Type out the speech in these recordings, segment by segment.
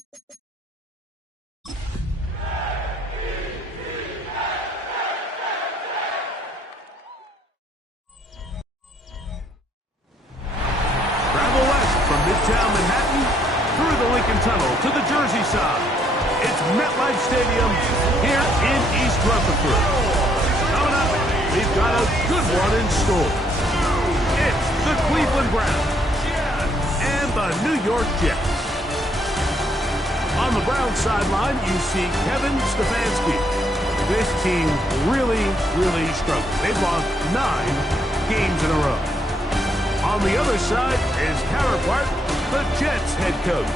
Travel west from Midtown Manhattan through the Lincoln Tunnel to the Jersey side. It's MetLife Stadium here in East Rutherford. Coming up, we've got a good one in store. It's the Cleveland Browns and the New York Jets. On the Browns sideline, you see Kevin Stefanski. This team really struggled. They've lost 9 games in a row. On the other side is counterpart, the Jets head coach.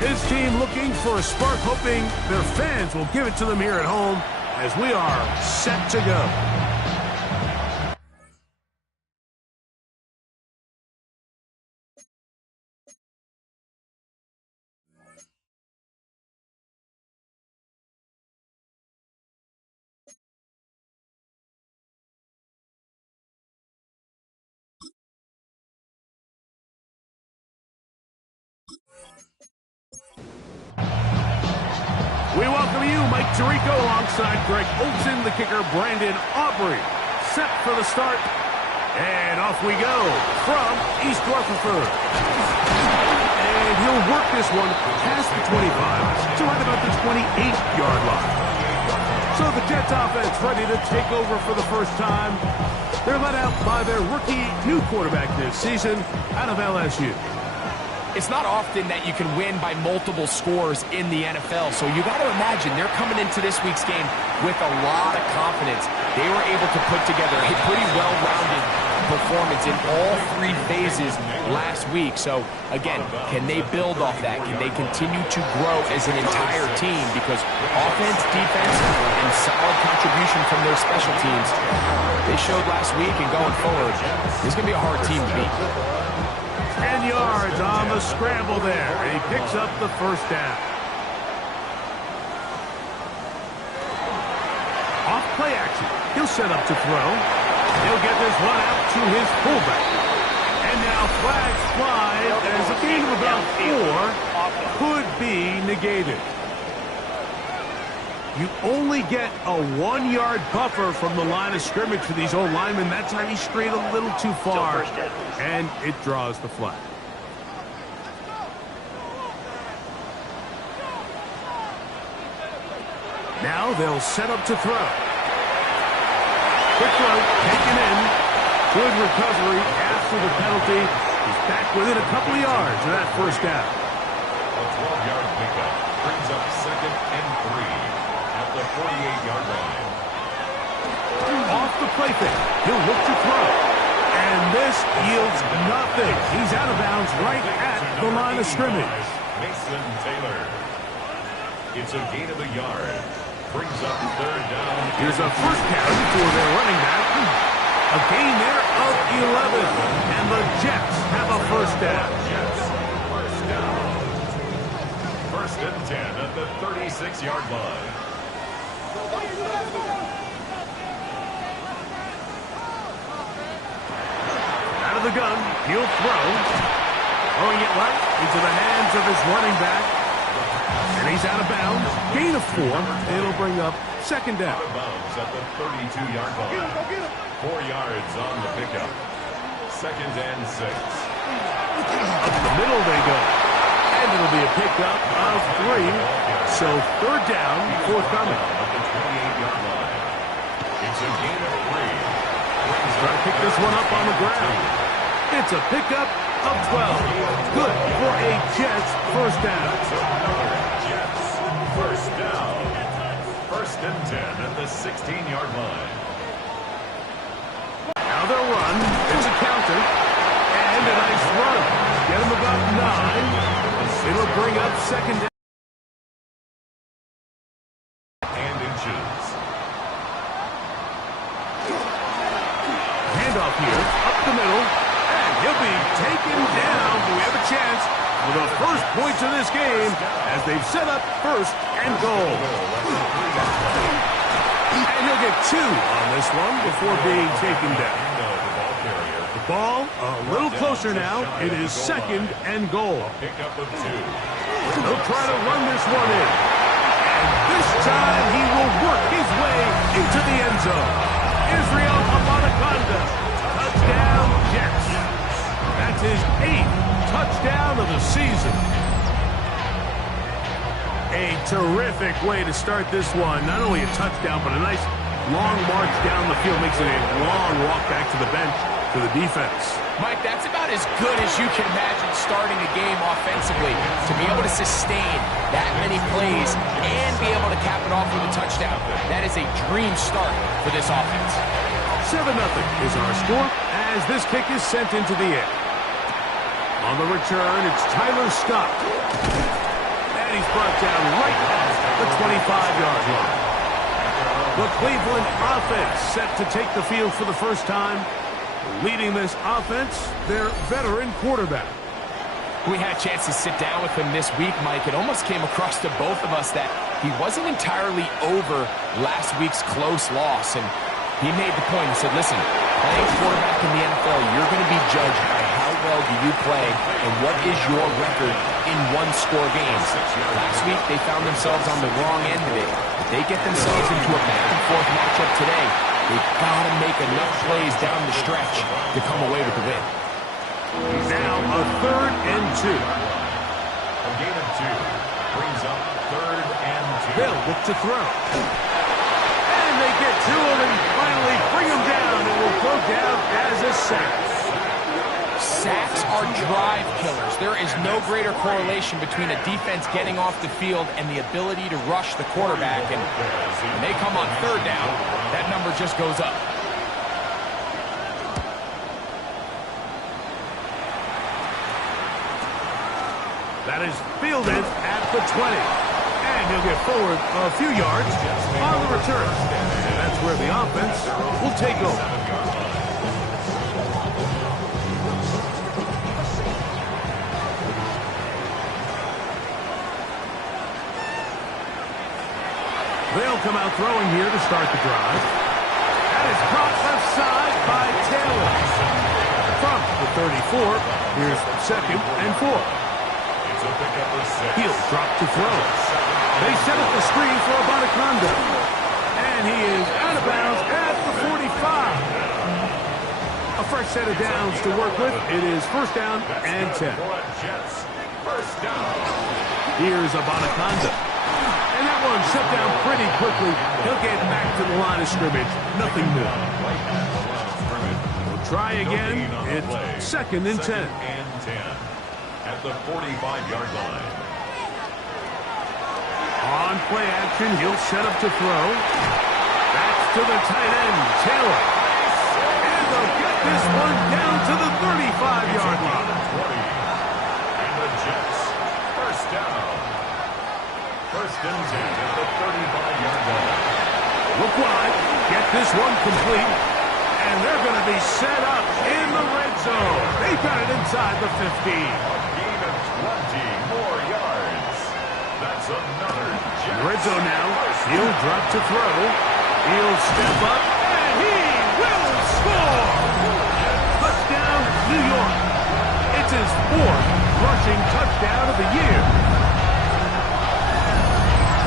His team looking for a spark, hoping their fans will give it to them here at home as we are set to go. We welcome you, Mike Tirico, alongside Greg Olson, the kicker, Brandon Aubrey. Set for the start, and off we go from East Rutherford. And he'll work this one past the 25 to right about the 28-yard line. So the Jets offense ready to take over for the first time. They're led out by their rookie new quarterback this season out of LSU. It's not often that you can win by multiple scores in the NFL, so you got to imagine they're coming into this week's game with a lot of confidence. They were able to put together a pretty well-rounded performance in all 3 phases last week. So, again, can they build off that? Can they continue to grow as an entire team? Because offense, defense, and solid contribution from their special teams, they showed last week, and going forward, this is going to be a hard team to beat. 10 yards on the scramble there, and he picks up the first down. Off play action. He'll set up to throw. He'll get this one out to his fullback. And now flags fly as a gain of about 4 could be negated. You only get a 1-yard buffer from the line of scrimmage for these old linemen. That's how he strayed a little too far, and it draws the flag. Now they'll set up to throw. Quick throw, taken in. Good recovery after the penalty. He's back within a couple of yards of that first down. A 12-yard pickup brings up 2nd and 3. At the 48-yard line. Off the play fake. He'll look to throw. And this yields nothing. He's out of bounds right at the line of scrimmage. Mason Taylor. It's a gain of a yard. Brings up 3rd down. Here's a first carry for their running back. A gain there of 11. And the Jets have a first down. Jets, first down. 1st and 10 at the 36-yard line. Out of the gun, he'll throw. Throwing it right into the hands of his running back. And he's out of bounds. Gain of 4. It'll bring up 2nd down. Out of bounds at the 32-yard line. 4 yards on the pickup. 2nd and 6. Up the middle they go. And it'll be a pickup of 3. So 3rd down, forthcoming. At the 28-yard line. It's a gain of 3. Trying to pick this one up on the ground. It's a pickup of 12. Good for a Jets first down. Jets first down. 1st and 10 at the 16-yard line. Now they'll run. It's a counter. And a nice run. Get him about 9. It'll bring up 2nd down. And inches. Handoff here, up the middle, and he'll be taken down. Do we have a chance for the first points of this game as they've set up 1st and goal? And he'll get 2 on this one before being taken down. The ball a little closer now. It is 2nd and goal. Pickup of 2. He'll try to run this one in. And this time he will work his way into the end zone. Israel Abanaconda. Touchdown, Jets. That's his 8th touchdown of the season. A terrific way to start this one. Not only a touchdown, but a nice long march down the field. Makes it a long walk back to the bench for the defense. Mike, that's about as good as you can imagine starting a game offensively. To be able to sustain that many plays and be able to cap it off with a touchdown, that is a dream start for this offense. 7-0 is our score as this kick is sent into the air. On the return, it's Tyler Scott. And he's brought down right at the 25-yard line. The Cleveland offense set to take the field for the first time. Leading this offense, their veteran quarterback. We had a chance to sit down with him this week, Mike. It almost came across to both of us that he wasn't entirely over last week's close loss. And he made the point. He said, listen, playing quarterback in the NFL, you're going to be judged by how well do you play and what is your record in one-score games. Last week, they found themselves on the wrong end of it. If they get themselves into a back-and-forth matchup today, they've got to make enough plays down the stretch to come away with the win. Now a 3rd and 2. A gain of 2 brings up 3rd and 2. They'll look to throw. And they get to him and finally bring him down. It will go down as a sack. Sacks are drive killers. There is no greater correlation between a defense getting off the field and the ability to rush the quarterback. And when they come on 3rd down, that number just goes up. That is fielded at the 20. And he'll get forward a few yards on the return. And that's where the offense will take over. They'll come out throwing here to start the drive. That is caught left side by Taylor. From the 34, here's 2nd and 4. He'll drop to throw. They set up the screen for Abanaconda. And he is out of bounds at the 45. A fresh set of downs to work with. It is 1st down and 10. Here's Abanaconda. And that one shut down pretty quickly. He'll get back to the line of scrimmage. Nothing new. We'll try again. It's 2nd and 10. At the 45-yard line. On play action, he'll set up to throw. That's to the tight end, Taylor. And they'll get this one down to the 35-yard line. And the Jets, 1st down. 1st and 10 at the 35-yard line. Look wide. Get this one complete. And they're going to be set up in the red zone. They got it inside the 15. A gain of 20 more yards. That's another Jets. Red zone now. He'll drop to throw. He'll step up. And he will score. Touchdown, New York. It's his 4th rushing touchdown of the year.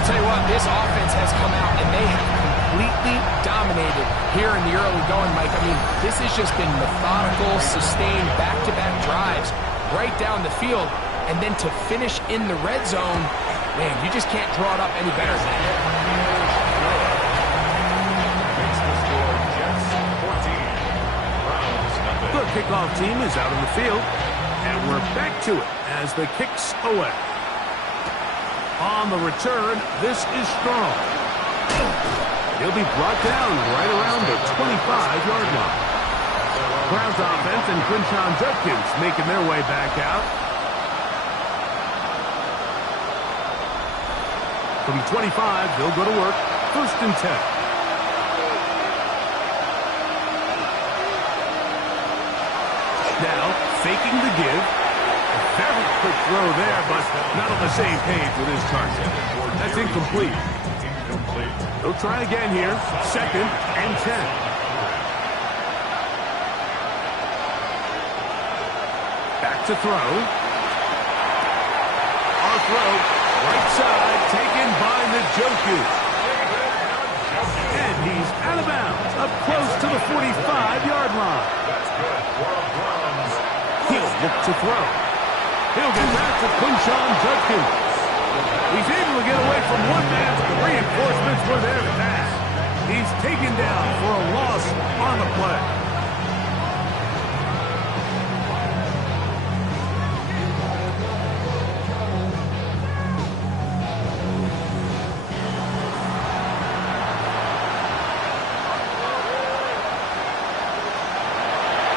Tell you what, this offense has come out and they have completely dominated here in the early going, Mike. I mean, this has just been methodical, sustained, back-to-back drives right down the field. And then to finish in the red zone, man, you just can't draw it up any better than that. Makes the score Jets 14. Browns nothing. The kickoff team is out on the field. And we're back to it as the kick's away. On the return, this is Strong. He'll be brought down right around the 25-yard line. Browns offense and Quinshon Judkins making their way back out. From 25, they'll go to work. 1st and 10. Now, faking the give. Very quick throw there, but not on the same page with his target. That's incomplete. They'll try again here. 2nd and 10. Back to throw. A throw. Right side, taken by Njoku. And he's out of bounds, up close to the 45-yard line. He'll look to throw. He'll get that to Quinshon Judkins. He's able to get away from one man, but the reinforcements were there to pass. He's taken down for a loss on the play.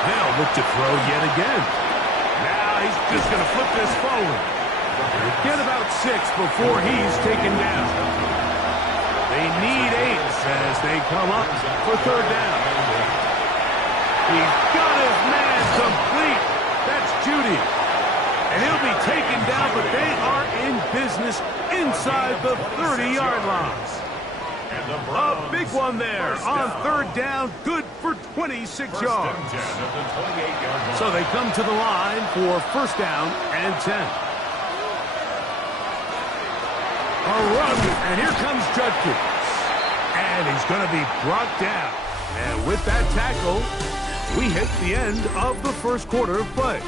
They'll look to throw yet again. Now he's just going to flip this forward. Get about 6 before he's taken down. They need 8 as they come up for third down. He's got his man complete. That's Judy. And he'll be taken down, but they are in business inside the 30-yard line. A big one there on third down, good for 26 yards. So they come to the line for first down and 10. A run, and here comes Judkins. And he's going to be brought down. And with that tackle, we hit the end of the first quarter of play.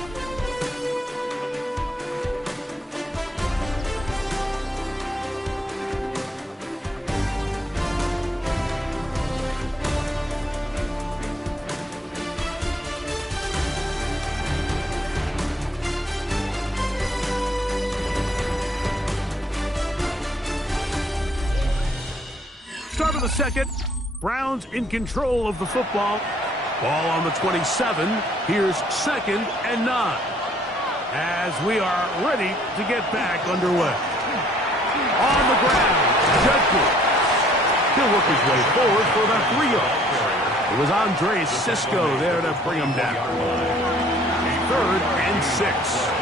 Start of the second. Browns in control of the football. Ball on the 27. Here's 2nd and 9. As we are ready to get back underway. On the ground, Judkins. He'll work his way forward for that 3-yard. It was Andre Cisco there to bring him down. 3rd and 6.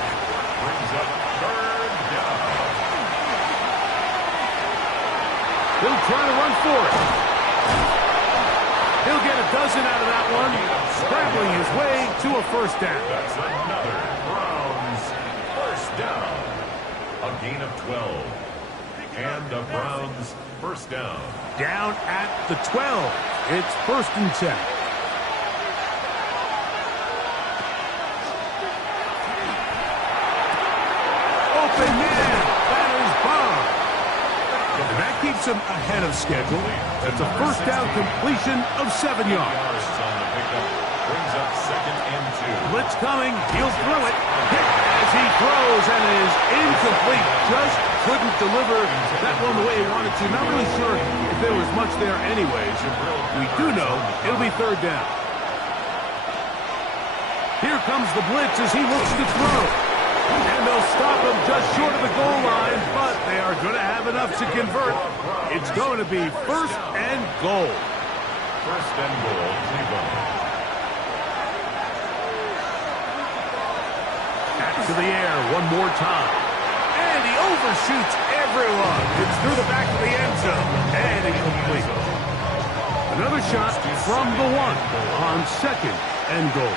He'll try to run for it. He'll get a dozen out of that one, scrambling his way to a first down. That's another Browns first down. A gain of 12. And the Browns first down. Down at the 12. It's 1st and 10. Open man. That is Bob. And that keeps him ahead of schedule. That's a first down completion of 7 yards. Brings up 2nd and 2. Blitz coming. He'll throw it. Hit as he throws, and it is incomplete. Just couldn't deliver that one the way he wanted to. Not really sure if there was much there anyways. We do know it'll be 3rd down. Here comes the blitz as he looks to throw. And they'll stop him just short of the goal line, but they are going to have enough to convert. It's going to be 1st and goal. 1st and goal, Cleveland. Back to the air one more time. And he overshoots everyone. It's through the back of the end zone. And incomplete. Another shot from the 1 on 2nd and goal.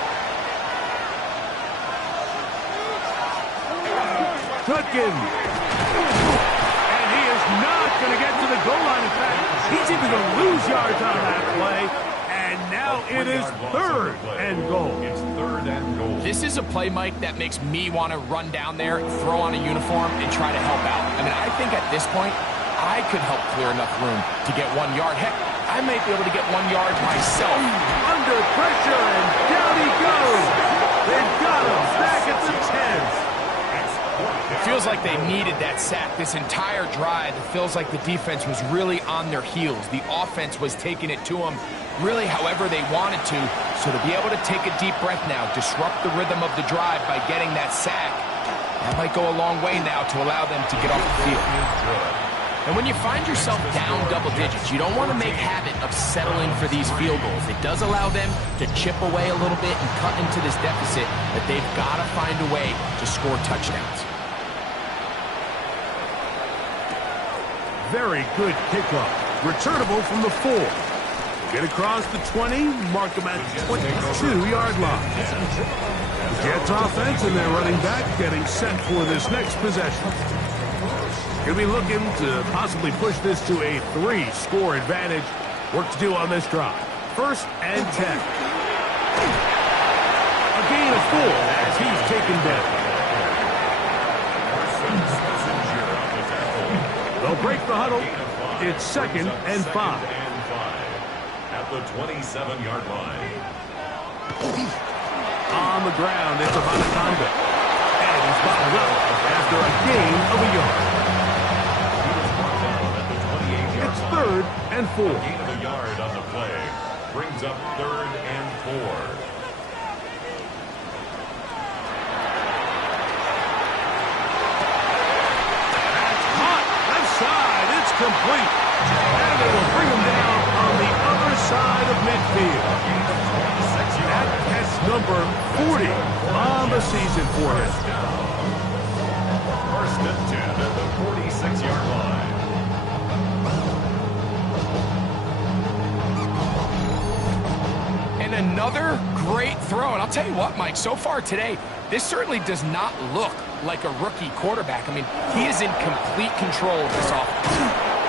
Judkins. And he is not going to get to the goal line. In fact, he's even going to lose yards on that play. And now it is 3rd and goal. It's 3rd and goal. This is a play, Mike, that makes me want to run down there, throw on a uniform, and try to help out. I mean, I think at this point, I could help clear enough room to get 1 yard. Heck, I might be able to get 1 yard myself. Under pressure, and down he goes. They've got him back at the 10. It feels like they needed that sack this entire drive. It feels like the defense was really on their heels. The offense was taking it to them really however they wanted to. So to be able to take a deep breath now, disrupt the rhythm of the drive by getting that sack, that might go a long way now to allow them to get off the field. And when you find yourself down double digits, you don't want to make habit of settling for these field goals. It does allow them to chip away a little bit and cut into this deficit, but they've got to find a way to score touchdowns. Very good kickoff. Returnable from the 4. Get across the 20, mark them at 22-yard line. The Jets offense and their running back getting set for this next possession. Going to be looking to possibly push this to a 3-score advantage. Work to do on this drive. 1st and 10. A gain of 4 as he's taken down. They'll break the huddle. It's 2nd and 5. At the 27-yard line. On the ground, it's Anaconda. And he's bottled up after a gain of a yard. It's 3rd and 4. Gain of a yard on the play. Brings up 3rd and 4. That's hot. Left side. It's complete. And it will bring him down on the other side of midfield. That's number 40 on the season for him. 1st and 10 at the 46-yard line. And another great throw. And I'll tell you what, Mike, so far today, this certainly does not look like a rookie quarterback. I mean, he is in complete control of this offense.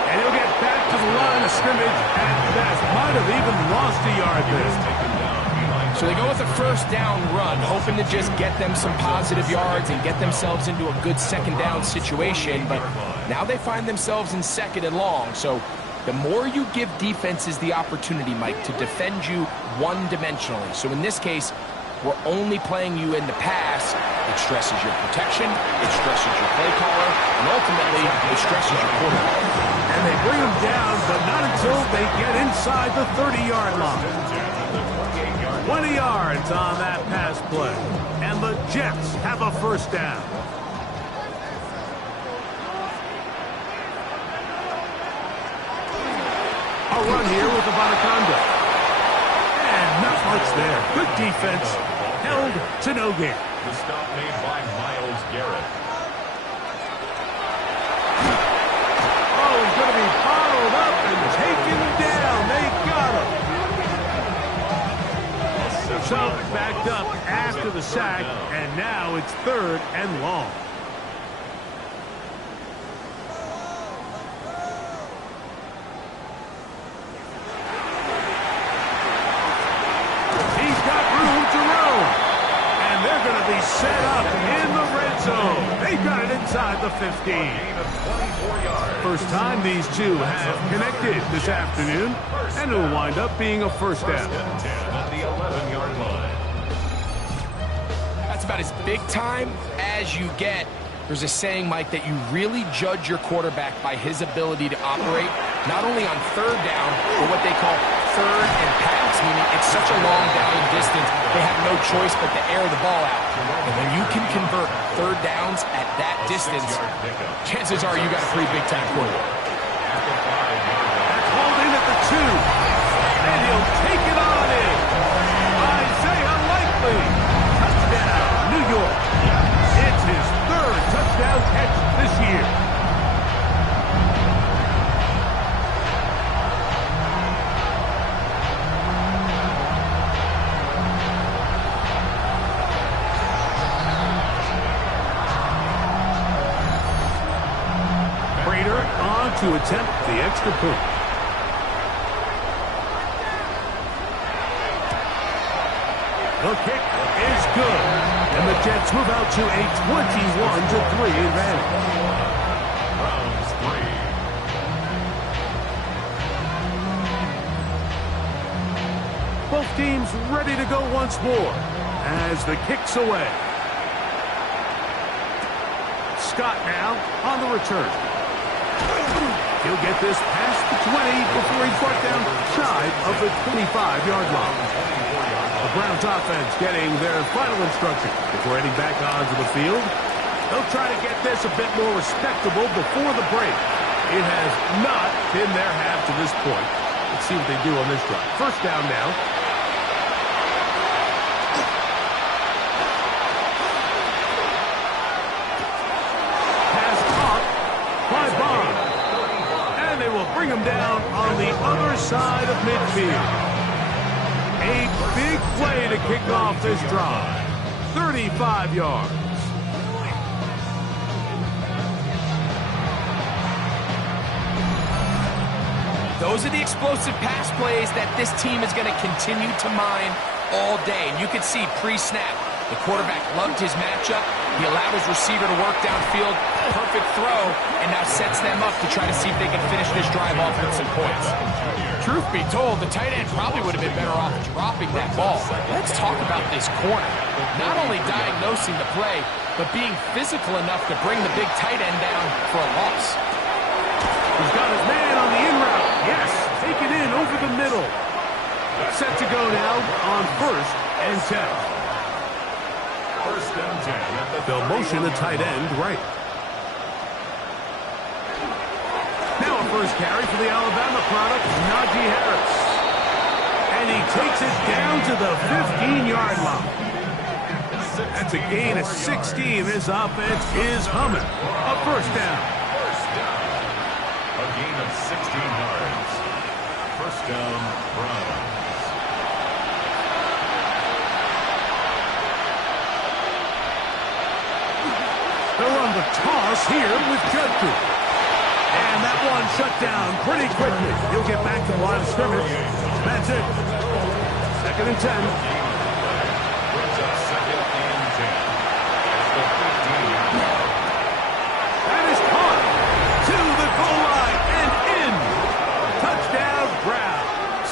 And he'll get back to the line of scrimmage at best. Might have even lost a yard there. So they go with a 1st down run, hoping to just get them some positive yards and get themselves into a good 2nd down situation. But now they find themselves in 2nd and long. So the more you give defenses the opportunity, Mike, to defend you one-dimensionally. So in this case, we're only playing you in the pass. It stresses your protection, it stresses your play caller, and ultimately, it stresses your quarterback. And they bring him down, but not until they get inside the 30-yard line. 20 yards on that pass play. And the Jets have a 1st down. A run here with Anaconda. And not much there. Good defense. Held to no gain. The stop made by Myles Garrett. Oh, he's going to be bottled up and taken down. They got him. So backed up after the sack, and now it's 3rd and long. He's got room to roam, and they're going to be set up in the red zone. They got it inside the 15. First time these two have connected this afternoon, and it'll wind up being a 1st down. At the 11-yard line. That's about as big time as you get. There's a saying, Mike, that you really judge your quarterback by his ability to operate, not only on 3rd down, but what they call 3rd and pass, meaning it's such a long down distance, they have no choice but to air the ball out. And when you can convert 3rd downs at that distance, chances are you got a pretty big-time quarterback. That's hauled in at the 2, and he'll take it on in. Isaiah Likely, touchdown, New York. It's his 3rd touchdown catch this year. Prater on to attempt the extra point. The kick is good, and the Jets move out to a 21-3 advantage. Browns 3. Both teams ready to go once more as the kick's away. Scott now on the return. He'll get this past the 20 before he's brought down shy of the 25-yard line. The Browns offense getting their final instruction before heading back onto the field. They'll try to get this a bit more respectable before the break. It has not been their half to this point. Let's see what they do on this drive. 1st down now. Pass caught by Bond. And they will bring him down on the other side of midfield. A big play to kick off this drive. 35 yards. Those are the explosive pass plays that this team is going to continue to mine all day. And you can see pre-snap, the quarterback loved his matchup. He allowed his receiver to work downfield. Perfect throw, and now sets them up to try to see if they can finish this drive off with some points. Truth be told, the tight end probably would have been better off dropping that ball. Let's talk about this corner. Not only diagnosing the play, but being physical enough to bring the big tight end down for a loss. He's got his man on the in route. Yes, take it in over the middle. Set to go now on 1st and 10. 1st and 10. They'll motion the tight end right. Now a first carry for the Alabama product, Najee Harris. And he takes it down to the 15-yard line. That's a gain of 16. This offense is humming. A first down. A gain of 16 yards. First down, Browns. They'll run the toss here with Judkins. And that one shut down pretty quickly. He'll get back to the line of scrimmage. That's it. 2nd and 10. Brings up 2nd and 10. At the 15-yard line. That is caught to the goal line and in. Touchdown, Browns.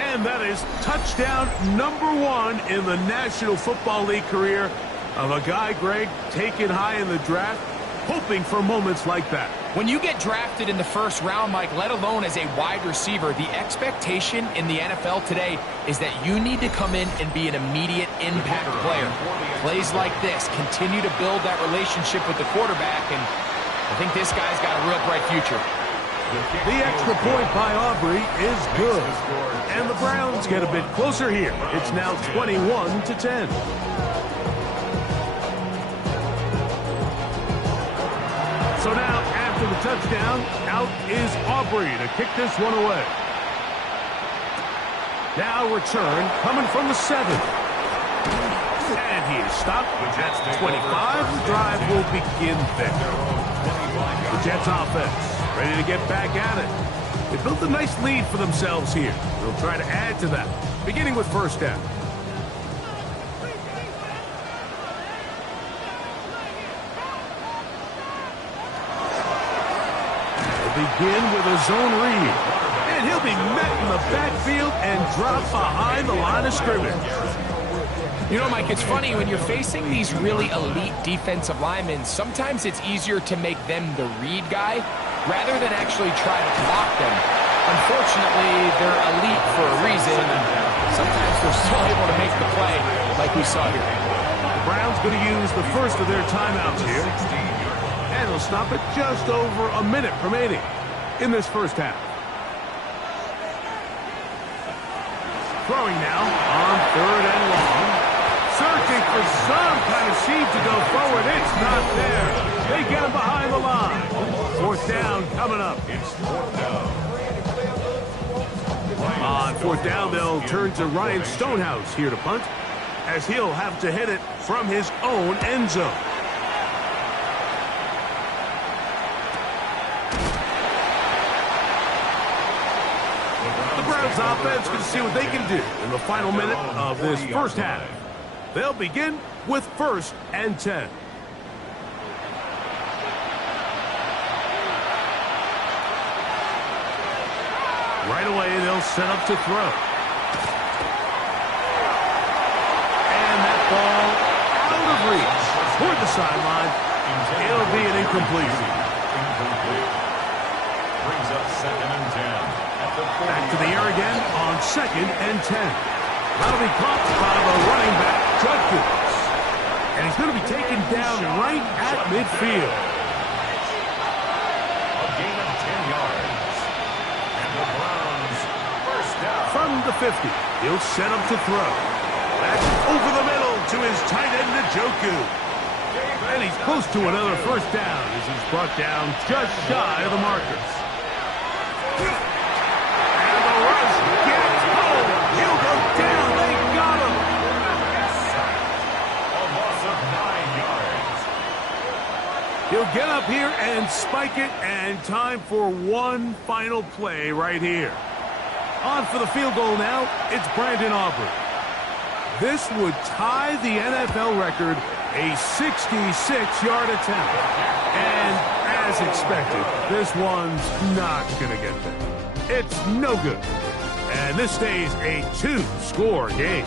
And that is touchdown number 1 in the National Football League career of a guy, Greg, taken high in the draft, hoping for moments like that. When you get drafted in the 1st round, Mike, let alone as a wide receiver, the expectation in the NFL today is that you need to come in and be an immediate impact player. Plays like this continue to build that relationship with the quarterback, and I think this guy's got a real bright future. The extra point by Aubrey is good. And the Browns get a bit closer here. It's now 21-10. So now, after the touchdown, out is Aubrey to kick this one away. Now return coming from the 7. And he is stopped at 25. The drive will begin there. The Jets offense ready to get back at it. They built a nice lead for themselves here. They'll try to add to that, beginning with 1st down. Begin with a zone read. And he'll be met in the backfield and dropped behind the line of scrimmage. You know, Mike, it's funny, when you're facing these really elite defensive linemen, sometimes it's easier to make them the read guy rather than actually try to block them. Unfortunately, they're elite for a reason, and sometimes they're still able to make the play like we saw here. The Browns going to use the first of their timeouts here. And they'll stop it just over a minute remaining in this 1st half. Throwing now on 3rd and long. Searching for some kind of seed to go forward. It's not there. They get him behind the line. 4th down coming up. It's 4th down. On 4th down, they'll turn to Ryan Stonehouse here to punt, as he'll have to hit it from his own end zone. Offense can see what they can do in the final minute of this 1st half. They'll begin with 1st and 10. Right away, they'll set up to throw. And that ball out of reach toward the sideline. It'll be an incompletion. Brings up 2nd and 10. Back to the air again on 2nd and 10. That'll be caught by the running back, Judkins. And he's going to be taken down right at midfield. A gain of 10 yards. And the Browns 1st down. From the 50, he'll set up to throw. That's over the middle to his tight end, Njoku. And he's close to another 1st down as he's brought down just shy of the markers. He'll get up here and spike it, and time for one final play right here. On for the field goal now, it's Brandon Aubrey. This would tie the NFL record, a 66-yard attempt. And as expected, this one's not going to get there. It's no good. And this stays a 2-score game.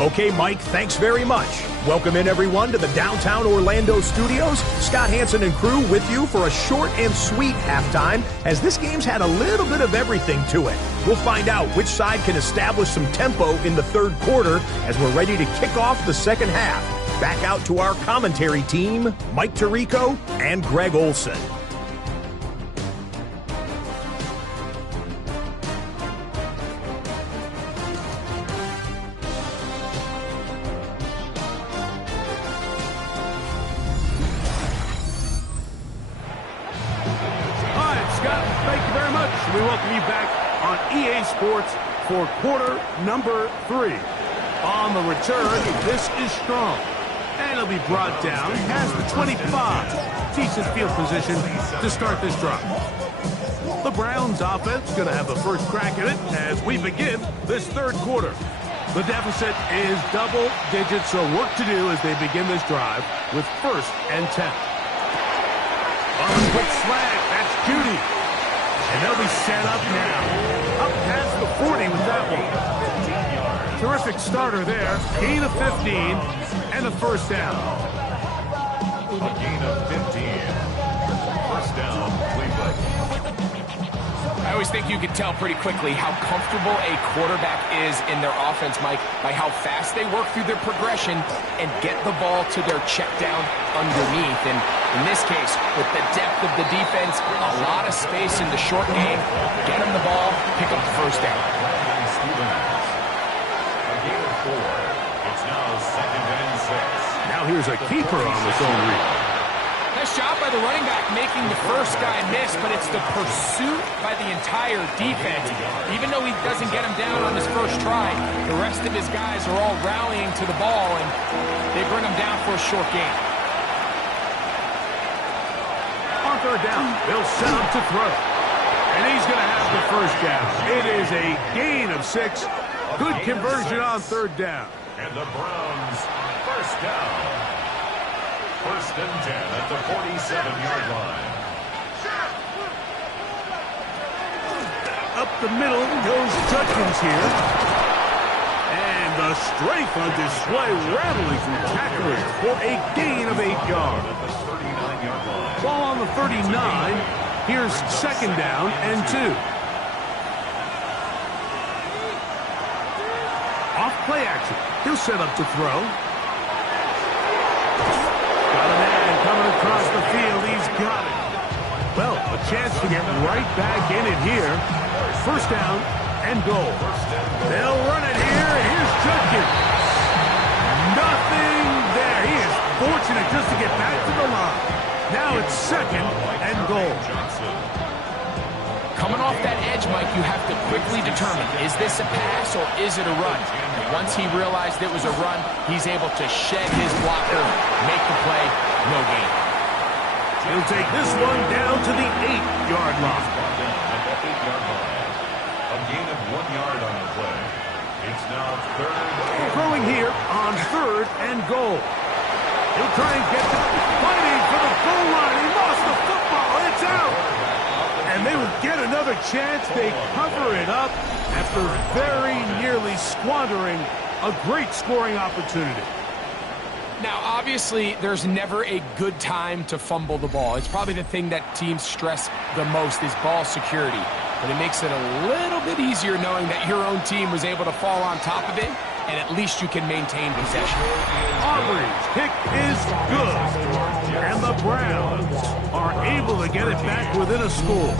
Okay, Mike, thanks very much. Welcome in, everyone, to the downtown Orlando studios. Scott Hansen and crew with you for a short and sweet halftime, as this game's had a little bit of everything to it. We'll find out which side can establish some tempo in the third quarter as we're ready to kick off the second half. Back out to our commentary team, Mike Tirico and Greg Olson. We welcome you back on EA Sports for quarter number 3. On the return, this is Strong. And it'll be brought down past the 25. Decent field position to start this drive. The Browns offense going to have the first crack at it as we begin this third quarter. The deficit is double digits, so work to do as they begin this drive with 1st and 10. On the quick slant, that's Judy. And they'll be set up now. Up past the 40 with that one. Terrific starter there. Gain of 15 and a first down. A gain of 15. First down, Cleveland. I always think you can tell pretty quickly how comfortable a quarterback is in their offense, Mike, by how fast they work through their progression and get the ball to their check down underneath. And in this case, with the depth of the defense, a lot of space in the short game, get them the ball, pick up the first down. A gain of 4. It's now 2nd and 6. Now here's a keeper on the zone read. Nice job by the running back making the first guy miss, but it's the pursuit by the entire defense. Even though he doesn't get him down on his first try, the rest of his guys are all rallying to the ball, and they bring him down for a short gain. On third down, they'll set up to throw. And he's going to have the first down. It is a gain of 6. Good conversion on third down. And the Browns, first down. 1st and 10 at the 47-yard line. Up the middle goes Judkins here. And the strength on display, rattling through tacklers for a gain of 8 yards. At the 39-yard line. Ball on the 39. Here's 2nd down and 2. Off play action. He'll set up to throw. Got a man coming across the field. He's got it. Well, a chance to get right back in it here. First down and goal. They'll run it here, and here's Judkins. Nothing there. He is fortunate just to get back to the line. Now it's 2nd and goal. Coming off that edge, Mike, you have to quickly determine, is this a pass or is it a run? And once he realized it was a run, he's able to shed his blocker, make the play, no gain. He'll take this one down to the 8-yard line. A gain of 1 yard on the play. It's now 3rd. Throwing here on 3rd and goal. He'll try and get that. Fighting for the goal line. He lost the football. It's out. And they will get another chance. They cover it up after very nearly squandering a great scoring opportunity. Now, obviously, there's never a good time to fumble the ball. It's probably the thing that teams stress the most is ball security. But it makes it a little bit easier knowing that your own team was able to fall on top of it, and at least you can maintain possession. Aubrey's kick is good. And the Browns are able to get it back within a score.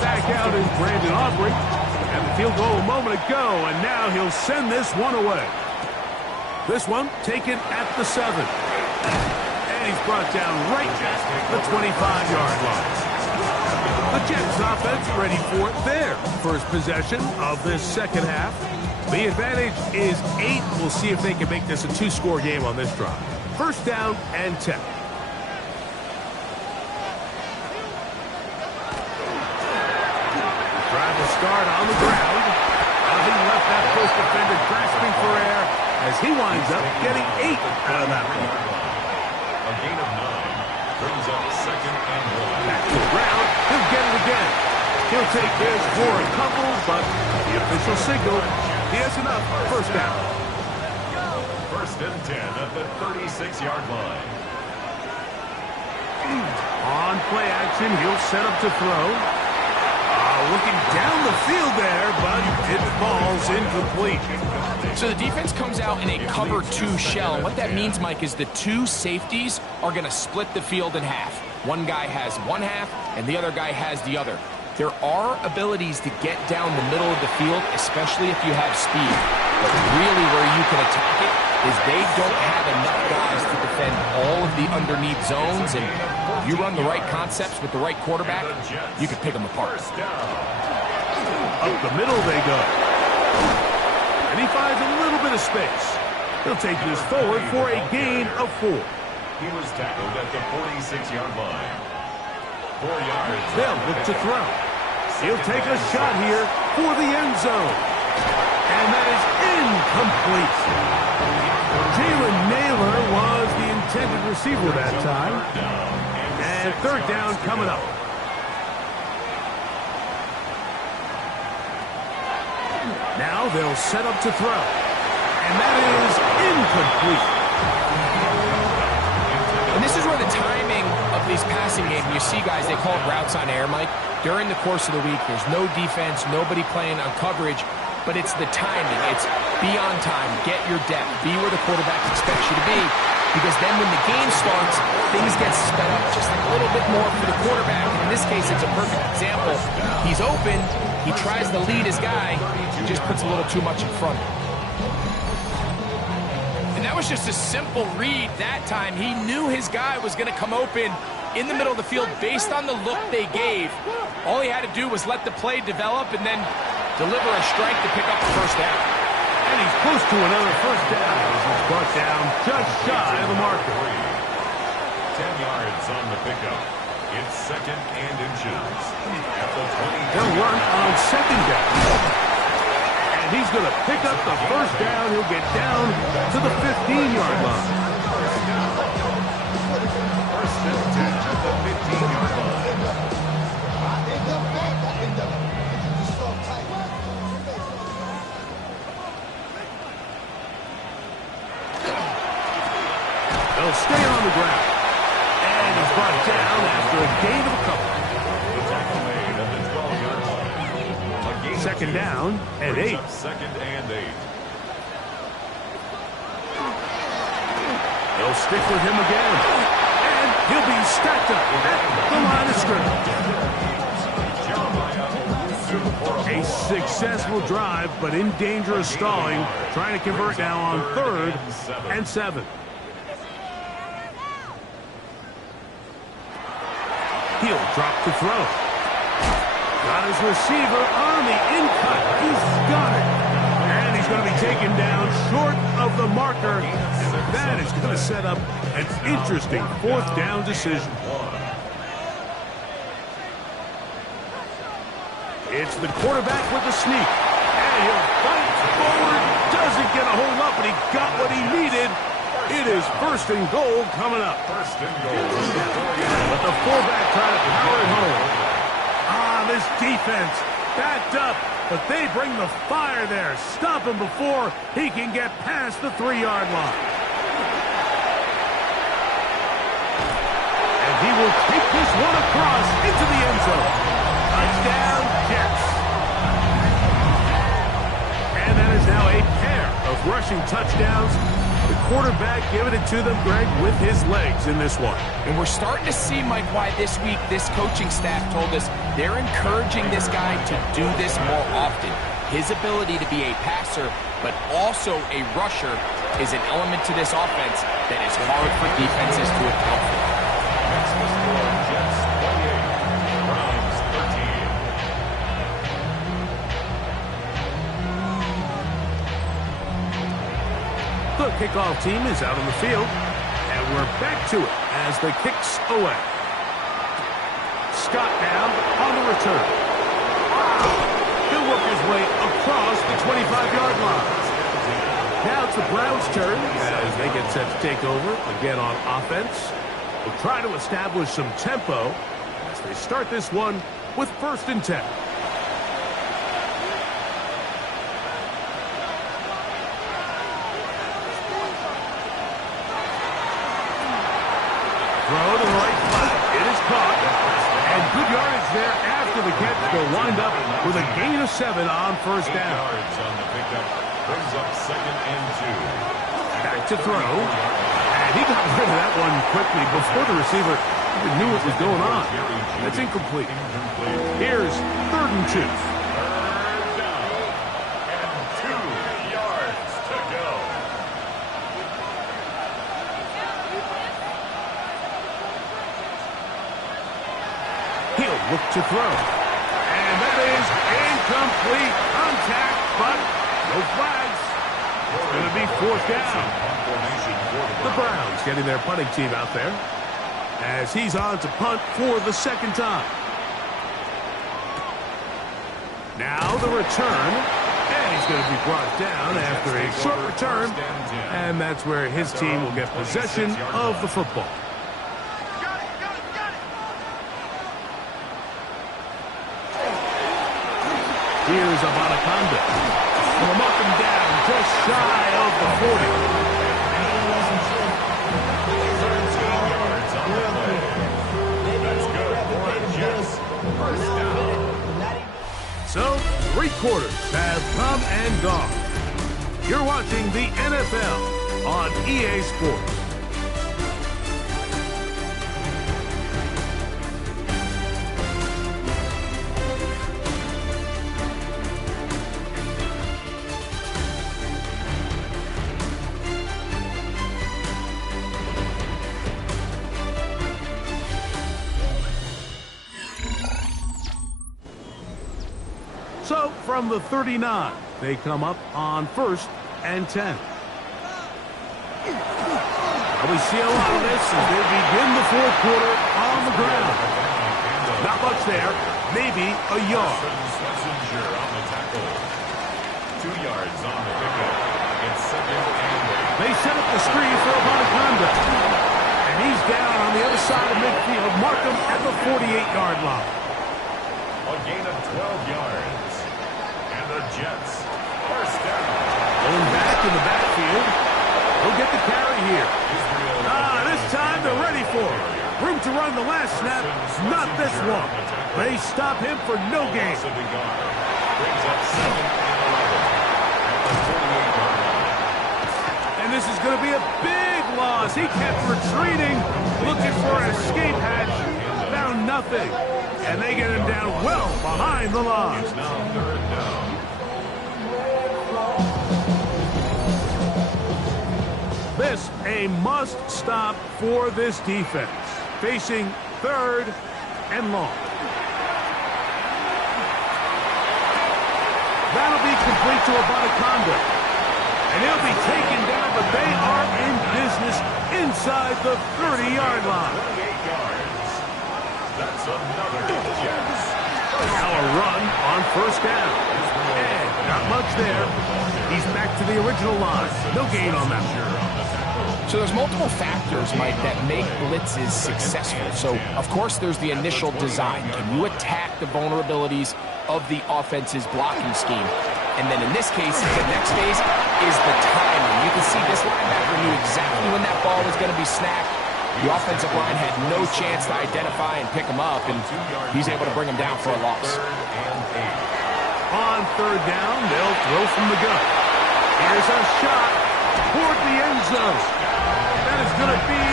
Back out is Brandon Aubrey. And the field goal a moment ago, and now he'll send this one away. This one taken at the 7. And he's brought down right at the 25-yard line. The Jets offense ready for their first possession of this second half. The advantage is 8. We'll see if they can make this a 2-score game on this drive. First down and 10. Trying to start on the ground. He left that first defender grasping for air as he winds up getting 8 out of that one. A gain of 9 brings up second and 1. Back to the ground. He'll get it again. He'll take this for a couple, but the official signal, he has enough. First down. First and 10 at the 36-yard line. On play action, he'll set up to throw. Looking down the field there, but it falls incomplete. So the defense comes out in a cover 2 shell. And what that means, Mike, is the 2 safeties are going to split the field in half. One guy has one half, and the other guy has the other. There are abilities to get down the middle of the field, especially if you have speed. But really where you can attack it is they don't have enough guys to defend all of the underneath zones. And if you run the right concepts with the right quarterback, you can pick them apart. Up the middle they go. And he finds a little bit of space. He'll take this forward for a gain of 4. He was tackled at the 46-yard line. 4 yards. They'll look to throw. He'll take a shot here for the end zone. And that is incomplete. Jalen Naylor was the intended receiver that time. And third down coming up. Now they'll set up to throw. And that is incomplete. And this is where the timing of these passing games, you see guys, they call it routes on air, Mike. During the course of the week, there's no defense, nobody playing on coverage, but it's the timing. It's be on time, get your depth, be where the quarterback expects you to be, because then when the game starts, things get sped up just a little bit more for the quarterback. In this case, it's a perfect example. He's open, he tries to lead his guy, he just puts a little too much in front. And that was just a simple read that time. He knew his guy was going to come open in the middle of the field based on the look they gave. All he had to do was let the play develop and then deliver a strike to pick up the first down. And he's close to another first down as he's brought down just shy of the marker. 10 yards on the pickup. It's second and inches. At the 20. They'll run on second down. And he's going to pick up the first down. He'll get down to the 15-yard line. First and 10 at the 15-yard line. They'll stay on the ground. And he's brought down after a gain of a couple. The tackle made at the 12-yard line. A gain of Second 2. down and Brings 8. up second and 8. They'll stick with him again. And he'll be stacked up at the line of scrimmage. A successful drive, but in danger of stalling. Trying to convert now on 3rd and 7. He'll drop the throw. Got his receiver on the in-cut. He's got it. And he's going to be taken down short of the marker. And that is going to set up an interesting 4th down decision. It's the quarterback with the sneak. And he'll fight forward. Doesn't get a hold up, but he got what he needed. It is first and goal coming up. First and goal. But the fullback trying to power it home. This defense backed up, but they bring the fire there. Stop him before he can get past the 3-yard line. And he will take this one across into the end zone. Touchdown, Jets. And that is now a pair of rushing touchdowns. The quarterback giving it to them, Greg, with his legs in this one. And we're starting to see, Mike, why this week this coaching staff told us they're encouraging this guy to do this more often. His ability to be a passer, but also a rusher, is an element to this offense that is hard for defenses to account for. That's the score. Jets 28, Browns 13. The kickoff team is out on the field. And we're back to it as the kick's away. Scott now on the return. He'll work his way across the 25-yard line. Now it's the Browns' turn as they get set to take over again on offense. They'll try to establish some tempo as they start this one with 1st and 10. Throw to the right flat. It is caught. And good yardage there after the catch. They'll wind up with a gain of 7 on 1st down. Yards on the pickup. Brings up 2nd and 2. Back to throw. And he got rid of that one quickly before the receiver even knew what was going on. That's incomplete. Here's 3rd and 2. 3rd down. And 2 yards to go. He'll look to throw. And that is incomplete. Contact, but no flags. It's going to be 4th down. The Browns getting their punting team out there as he's on to punt for the 2nd time. Now the return. And he's going to be brought down after a short return. And that's where his team will get possession of the football. Here's Abanaconda. We'll mark him down just shy of the 40. 13 yards on the play. That's good for Jets. 1st down. So, 3 quarters have come and gone. You're watching the NFL on EA Sports. So, from the 39, they come up on 1st and 10. We see a lot of this as they begin the 4th quarter on the ground. Not much there, maybe a yard. Schlesinger on the tackle. 2 yards on the pickup. It's 2nd and 8. They set up the screen for Abanaconda. And he's down on the other side of midfield. Mark him at the 48-yard line. A gain of 12 yards. And the Jets, 1st down. Going back in the backfield. He'll get the carry here. This time they're ready for it. Room to run the last snap. Not this one. They stop him for no gain. Brings up 2nd and 11. At the 48-yard line. And this is going to be a big loss. He kept retreating, looking for an escape hatch. Found nothing. And they get him down well behind the line. It's now 3rd down. This a must-stop for this defense. Facing 3rd and long. That'll be complete to Abanaconda. And he'll be taken down, but they are in business inside the 30-yard line. 28 yards. That's another Jets. Now a run on 1st down. And not much there. He's back to the original line. No gain on that. So there's multiple factors, Mike, that make blitzes successful. So, of course, there's the initial design. Can you attack the vulnerabilities of the offense's blocking scheme? And then in this case, the next phase is the timing. You can see this linebacker knew exactly when that ball was going to be snapped. The offensive line had no chance to identify and pick him up, and he's able to bring him down for a loss. On 3rd down, they'll throw from the gun. Here's a shot toward the end zone. That is going to be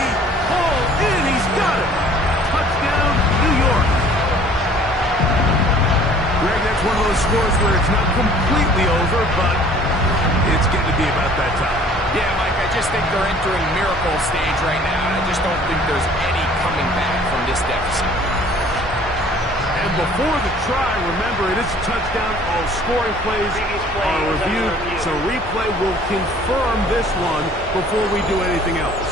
hauled in. He's got it. Touchdown, New York. Greg, that's one of those scores where it's not completely over, but it's getting to be about that time. Yeah, Mike, I just think they're entering miracle stage right now, and I just don't think there's any coming back from this deficit. And before the try, remember, it is a touchdown. All scoring plays are reviewed, so replay will confirm this one before we do anything else.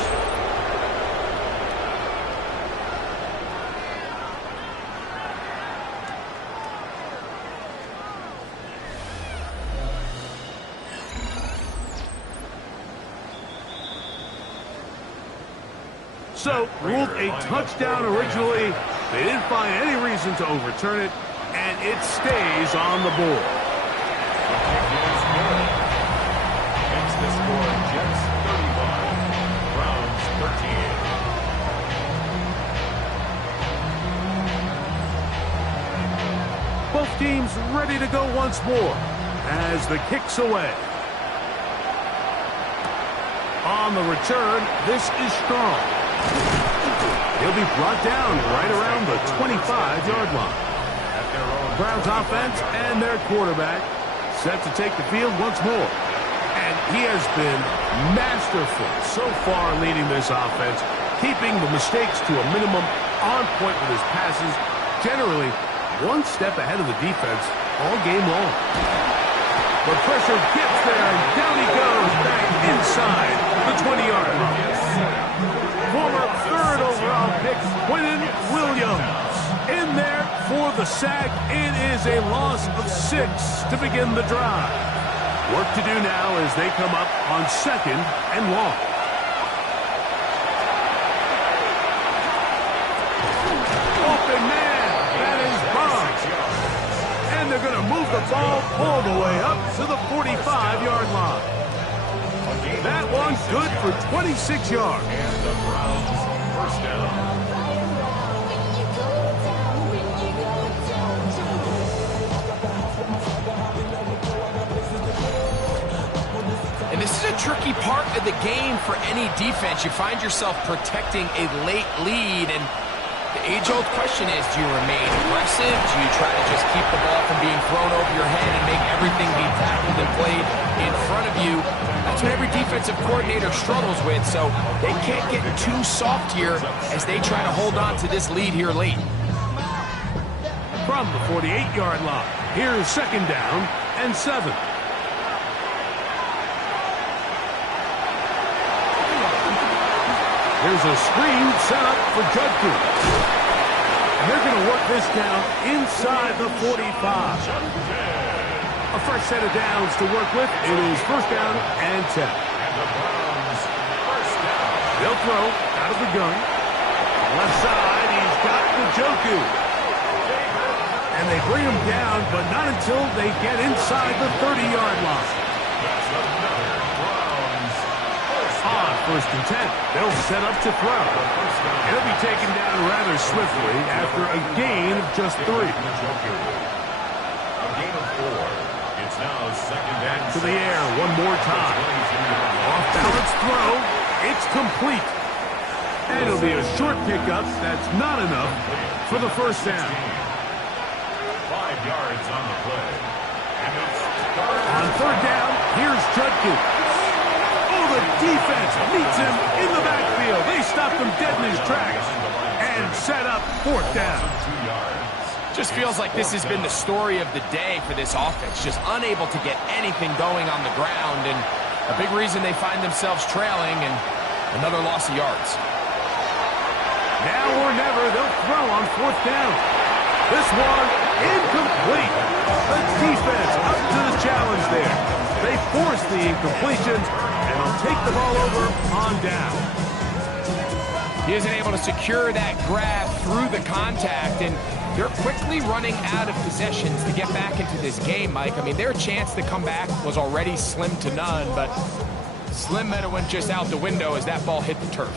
So, ruled a touchdown originally. They didn't find any reason to overturn it, and it stays on the board. Makes the score Jets 35, Browns 13. Both teams ready to go once more as the kick's away. On the return, this is strong. He'll be brought down right around the 25-yard line. Browns offense and their quarterback set to take the field once more. And he has been masterful so far leading this offense, keeping the mistakes to a minimum, on point with his passes, generally one step ahead of the defense all game long. The pressure gets there, and down he goes back inside the 20-yard line. Former third overall pick, Quinnen Williams, in there for the sack. It is a loss of 6 to begin the drive. Work to do now as they come up on second and long. Open man, that is Bond. And they're going to move the ball all the way up to the 45-yard line. That one's good for 26 yards. And the Browns first down. And this is a tricky part of the game for any defense. You find yourself protecting a late lead, and the age-old question is, do you remain aggressive? Do you try to just keep the ball from being thrown over your head and make everything be tackled and played in front of you? That's what every defensive coordinator struggles with, so they can't get too soft here as they try to hold on to this lead here late. From the 48-yard line, here's second down and 7. Here's a screen set up for Judkins. And they're going to work this down inside the 45. A fresh set of downs to work with. It is first down and 10. And the Browns first down. They'll throw out of the gun. Left side, he's got the Njoku. And they bring him down, but not until they get inside the 30-yard line. That's another Browns first down. On first and 10, they'll set up to throw. He'll be taken down rather swiftly after a gain of just 3. A gain of 4. It's now second and To the air one more time. Off balance throw. It's complete. And it'll be a short pickup. That's not enough for the first down. 5 yards on the play. And it's On third down, here's Judkins. Oh, the defense meets him in the backfield. They stopped him dead in his tracks and set up fourth down. 2 yards. Just feels like this has been the story of the day for this offense. Just unable to get anything going on the ground, and a big reason they find themselves trailing, and another loss of yards. Now or never, they'll throw on fourth down. This one, incomplete. The defense up to the challenge there. They force the incompletions, and they'll take the ball over on down. He isn't able to secure that grab through the contact, and they're quickly running out of possessions to get back into this game, Mike. I mean, their chance to come back was already slim to none, but slim metal went just out the window as that ball hit the turf.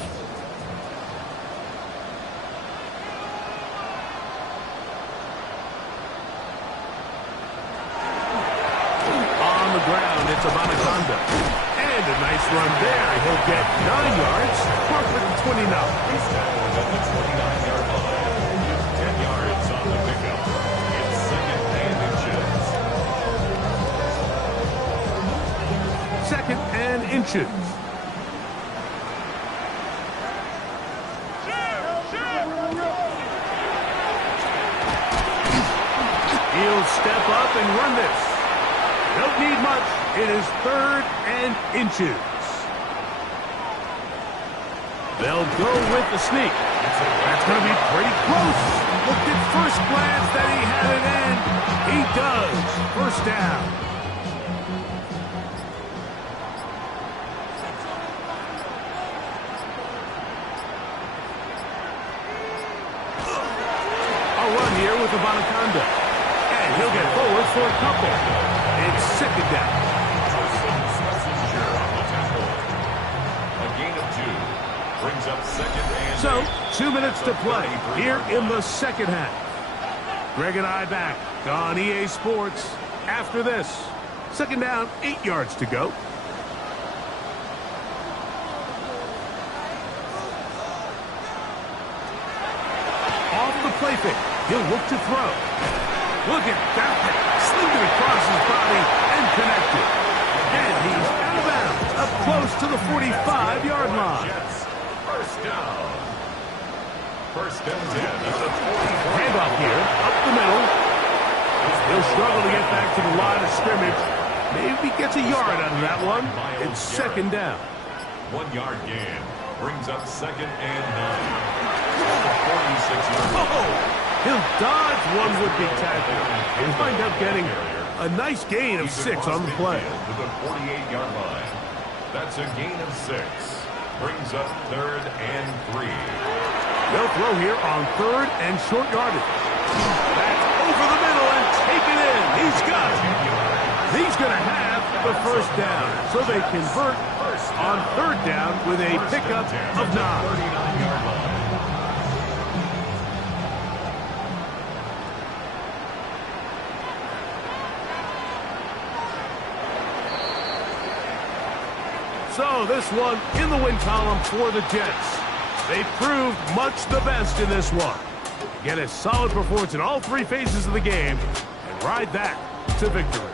On the ground, it's Abanaconda. And a nice run there. He'll get 9 yards. Mark with the 29. He's tackled at the 29-yard line. 10 yards on the pickup. It's second and inches. Second and inches. He'll step up and run this. Don't need much. It is third and inches. They'll go with the sneak. That's going to be pretty close. Looked at first glance that he had it in. He does. First down. run here with Abanikanda. And he'll get forward for a couple. It's second down. A gain of 2. Brings up second and So, 8. 2 minutes to play here in the second half. Greg and I back on EA Sports after this. Second down, 8 yards to go. Off the play fake. He'll look to throw. Look at that. Slinged it across his body and connected. And he's out of bounds, up close to the 45-yard line. Jets, first down. First and 10 at the 44. Handoff here, up the middle. He'll struggle to get back to the line of scrimmage. Maybe gets a yard out of that one. It's second down. 1 yard gain. Brings up second and 9. 46 yards. He'll dodge one would-be tackle. He'll wind up getting a nice gain of 6 on the play. To the 48-yard line. That's a gain of 6. Brings up third and 3. They'll throw here on third and short yardage. That's over the middle and taken in. He's got it. He's going to have the first down. So they convert on third down with a pickup of 9. 39-yard line. So this one in the win column for the Jets. They proved much the best in this one. Get a solid performance in all 3 phases of the game and ride that to victory.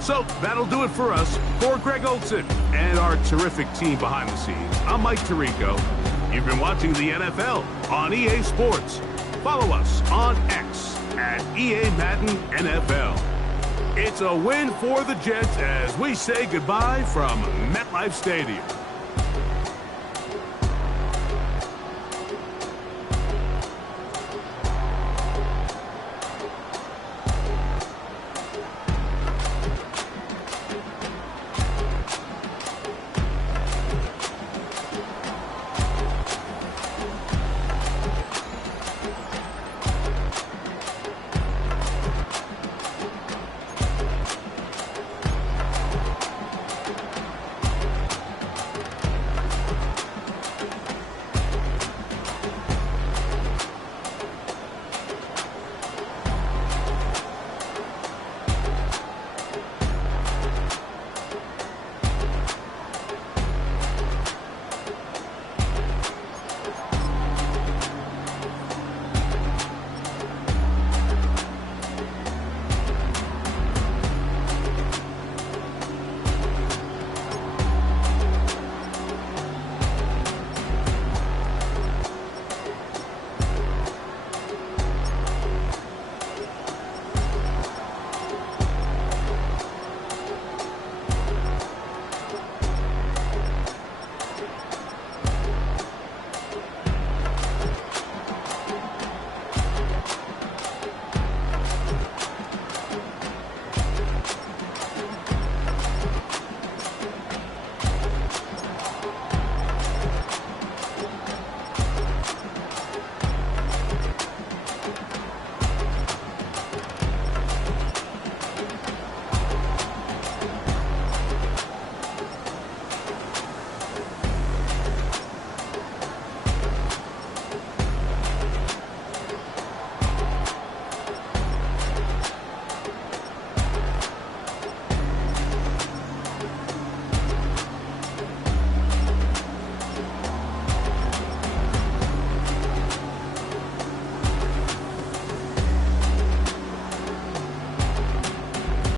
So that'll do it for us. For Greg Olson and our terrific team behind the scenes, I'm Mike Tirico. You've been watching the NFL on EA Sports. Follow us on X at EA Madden NFL. It's a win for the Jets as we say goodbye from MetLife Stadium.